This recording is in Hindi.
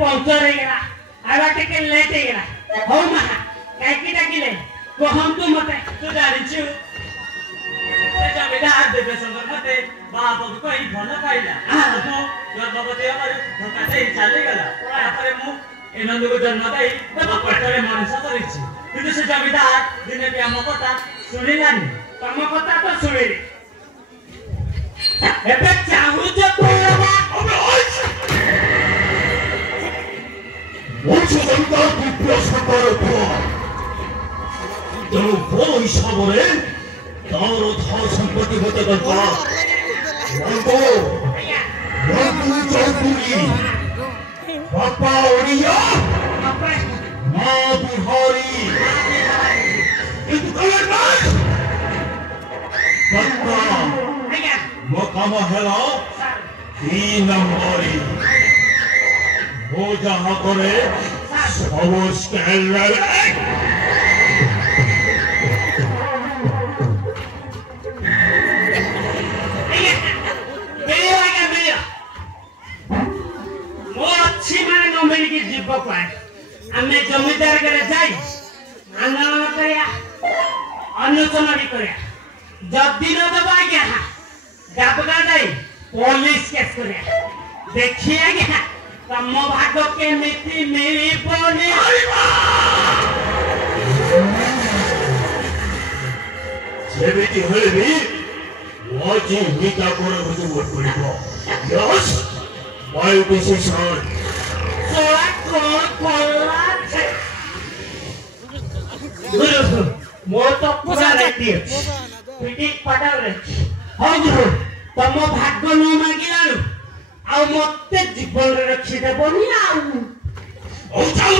पंचर हो गया आवा टिके लेट हो गया हो मा काई की डाकिले को हम तू मते तू जानि छु ए जमीदार देवे संगर मते बाप को कोई भल पाइला तो गर्भवती हमर धोका दे चली गला तापर मु एनंद को जन्म दई पटरे मनुष्य करिछि किंतु से जमीदार दिने भी हम कथा सुनिलानी तम कथा तो सुनिली एबे चाहू जे तोरा अबे मुझे जनता की प्रश्न करो तो वो हिसाबरे तारो था संपत्ति होते करता वो चौधरी पापा ओडिया माँ बिहारी इतना पक्का मकामा हेला 3 नंबरी वो जहाँ करे सब स्कैल की जीव पाए आमे जमीदार करे जाई आंदोलन करिया अनुचना भी करिया जदी न दबा गया गाबगा जाई पुलिस केस करिया देखिए गया तम भाग के नीति मेरी बोली जेबेटी होले वो जी मीटा करे मुझे वोट पड़ेगा यस माय डिसीजन मोर तो पूरा रहती है पिटी पटाव रे हो गुरु तम भाग्य न मागिलानु आ मते जीवन रे रखि देबोनी आ ओ चल